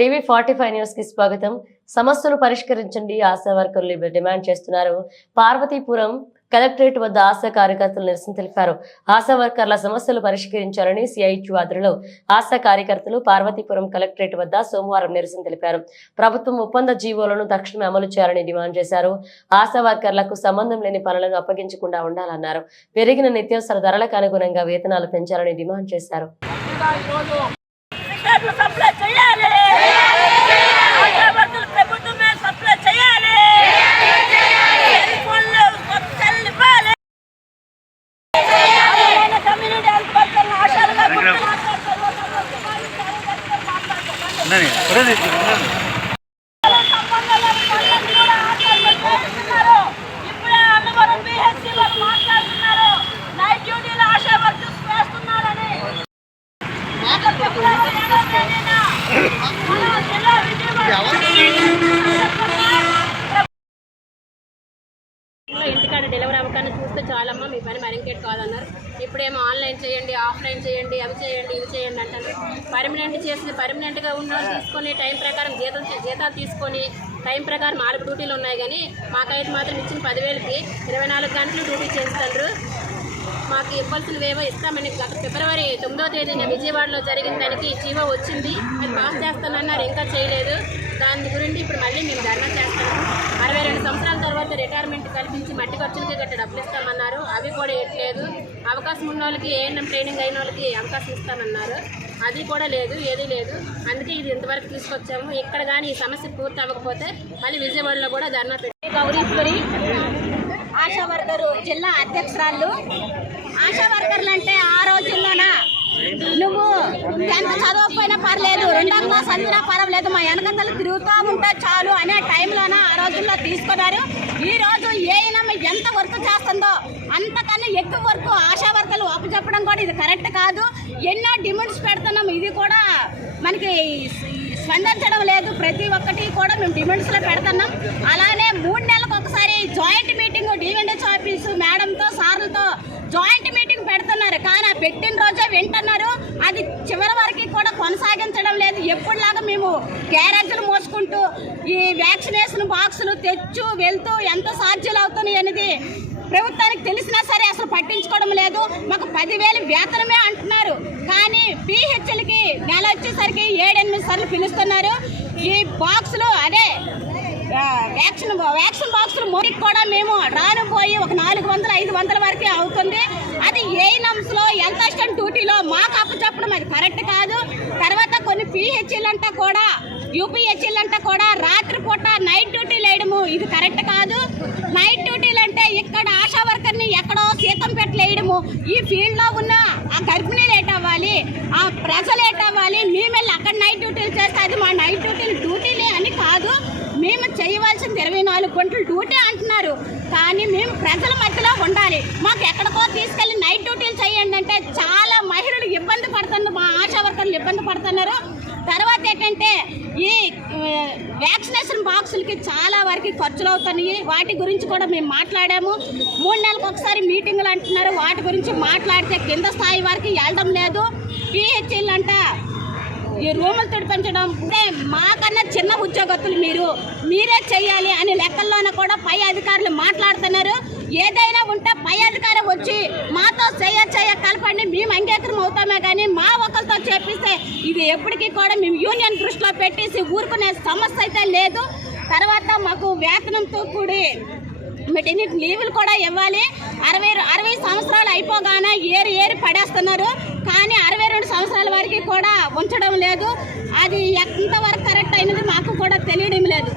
టీవీ45 news కి స్వాగతం. సమస్యలు పరిష్కరించండి, ఆశా వర్కర్లు డిమాండ్ చేస్తున్నారు. పార్వతీపురం కలెక్టరేట్ వద్ద ఆశా కార్యకర్తలు నిరసన తెలిపారు. ఆశా వర్కర్ల సమస్యలు పరిష్కరించాలని సిఐటియు ఆధ్వర్యంలో ఆశా కార్యకర్తలు పార్వతీపురం కలెక్టరేట్ వద్ద సోమవారం నిరసన తెలిపారు. ప్రభుత్వం ఒప్పంద జీవోలను తక్షణమే అమలు చేయాలని డిమాండ్ చేశారు. ఆశా వర్కర్లకు సంబంధం లేని పనులను అప్పగించకుండా ఉండాలన్నారు. పెరిగిన నిత్యావసర ధరలకు అనుగుణంగా వేతనాలు పెంచాలని డిమాండ్ చేశారు. ఇంటికాడ డెలివరీ అవ్వకుండా చూస్తే చాలమ్మా, మీ పని మరింకేట్ కాదన్నారు. ఇప్పుడేమో ఆన్లైన్ చేయండి, ఆఫ్లైన్ చేయండి, అవి చేయండి, ఇవి చేయండి అంటారు. పర్మనెంట్గా ఉన్న తీసుకొని టైం ప్రకారం జీతాలు తీసుకొని టైం ప్రకారం 4 డ్యూటీలు ఉన్నాయి. కానీ మాకైతే మాత్రం ఇచ్చిన 10,000కి 24 గంటలు డ్యూటీ చేస్తారు. మాకు ఇవ్వాల్సినవేవో ఇస్తామని గత ఫిబ్రవరి 9వ తేదీన విజయవాడలో జరిగిన దానికి జీవో వచ్చింది. అది పాస్ చేస్తానన్నారు, ఇంకా చేయలేదు. దాని గురించి ఇప్పుడు మళ్ళీ మేము ధర్నా చేస్తాము. 62 సంవత్సరాల తర్వాత రిటైర్మెంట్ కల్పించి మట్టి ఖర్చులకి గట్ట డబ్బులు ఇస్తామన్నారు. అవి కూడా ఇవ్వట్లేదు. అవకాశం ఉన్న వాళ్ళకి ఏఎన్ఎం ట్రైనింగ్ అయిన వాళ్ళకి అవకాశం ఇస్తామన్నారు. అది కూడా లేదు, ఏదీ లేదు. అందుకే ఇది ఇంతవరకు తీసుకొచ్చాము. ఇక్కడ కానీ ఈ సమస్య పూర్తి అవ్వకపోతే మళ్ళీ విజయవాడలో కూడా ధర్నా పెట్టి గౌరీశ్వరి ఆశా వర్కరు జిల్లా అధ్యక్షురాళ్ళు. ఆశా వర్కర్లు అంటే ఆ రోజుల్లోన నువ్వు ఎంత చదవకపోయినా పర్లేదు, 2వ క్లాస్ చదివినా పర్వాలేదు, మా వెనకంతలు తిరుగుతూ ఉంటే చాలు అనే టైంలోన ఆ రోజుల్లో తీసుకున్నారు. ఈ రోజు ఏమైనా ఎంత వర్క్ చేస్తుందో అంతకన్నా ఎక్కువ వర్క్ ఆశా వర్కర్లు అప్పచెప్పడం కూడా ఇది కరెక్ట్ కాదు. ఎన్నో డిమాండ్స్ పెడుతున్నాం, ఇది కూడా మనకి స్పందించడం లేదు. ప్రతి ఒక్కటి కూడా మేము డిమాండ్స్లో పెడుతున్నాం. అలానే 3 నెలలకు ఒకసారి జాయింట్ మీటింగ్ డివిఎండ్హెచ్ ఆఫీసు మేడంతో సార్లతో జాయింట్ మీటింగ్ పెడుతున్నారు. కానీ ఆ పెట్టిన రోజే వింటున్నారు. అది చివరి వరకు కూడా కొనసాగించడం లేదు. ఎప్పుడులాగా మేము క్యారేజీలు మోసుకుంటూ ఈ వ్యాక్సినేషన్ బాక్సులు తెచ్చు వెళ్తూ ఎంత సాధ్యాలు అవుతున్నాయి అనేది ప్రభుత్వానికి తెలిసినా సరే అసలు పట్టించుకోవడం లేదు. మాకు 10,000 వేతనమే అంటున్నారు. కానీ పిహెచ్లకి నెల వచ్చేసరికి 7-8 సార్లు పిలుస్తున్నారు. ఈ బాక్సులు అదే వ్యాక్సిన్ బాక్సులు మోడీకి కూడా మేము రానుపోయి ఒక 400-500 వరకే అవుతుంది. అది ఏఎన్ఎంస్లో ఎంత అసిస్టెంట్ డ్యూటీలో మాకు అప్పచెప్పడం అది కరెక్ట్ కాదు. తర్వాత కొన్ని పిహెచ్ఎల్ అంటే కూడా యూపీహెచ్ఎల్ అంటే కూడా రాత్రిపూట నైట్ డ్యూటీలు వేయడము ఇది కరెక్ట్ కాదు. నైట్ డ్యూటీలు అంటే ఇక్కడ ఆశా వర్కర్ని ఎక్కడో సీతం పెట్టలేయడము. ఈ ఫీల్డ్లో ఉన్న ఆ గర్భిణీలు ఏటవ్వాలి, ఆ ప్రజలు ఏటవ్వాలి. మేము అక్కడ నైట్ డ్యూటీలు చేస్తే అది మా నైట్ డ్యూటీలే అని కాదు. మేము చేయవలసింది 24 గంటలు డ్యూటీ అంటున్నారు. కానీ మేము ప్రజల మధ్యలో ఉండాలి. మాకు ఎక్కడికో తీసుకెళ్ళి నైట్ డ్యూటీలు చేయండి అంటే చాలా మహిళలు ఇబ్బంది పడుతున్నారు, మా ఆశా వర్కర్లు ఇబ్బంది పడుతున్నారు. తర్వాత ఏంటంటే ఈ వ్యాక్సినేషన్ బాక్సులకి చాలా వరకు ఖర్చులు అవుతున్నాయి. వాటి గురించి కూడా మేము మాట్లాడాము. 3 నెలలకు ఒకసారి మీటింగులు అంటున్నారు. వాటి గురించి మాట్లాడితే కింద స్థాయి వరకు వెళ్ళడం లేదు. పిహెచ్ఎల్ అంట ఈ రూములు తుడిపించడం అంటే మాకన్నా చిన్న ఉద్యోగస్తులు మీరే చెయ్యాలి అనే లెక్కల్లోనే కూడా పై అధికారులు మాట్లాడుతున్నారు. ఏదైనా ఉంటే పై అధికారం వచ్చి మాతో చేయ కలపండి, మేము అంగీకారం అవుతామే. కానీ మా ఒకరితో చేపిస్తే ఇది ఎప్పటికీ కూడా మేము యూనియన్ దృష్టిలో పెట్టేసి ఊరుకునే సమస్య అయితే లేదు. తర్వాత మాకు వేతనంతో కూడి మెటర్నిటీ లీవులు కూడా ఇవ్వాలి. 60 సంవత్సరాలు అయిపోగానే ఏరి పడేస్తున్నారు. కానీ 62 సంవత్సరాల వరకు కూడా ఉంచడం లేదు. అది ఎంతవరకు కరెక్ట్ అయినది మాకు కూడా తెలియడం లేదు.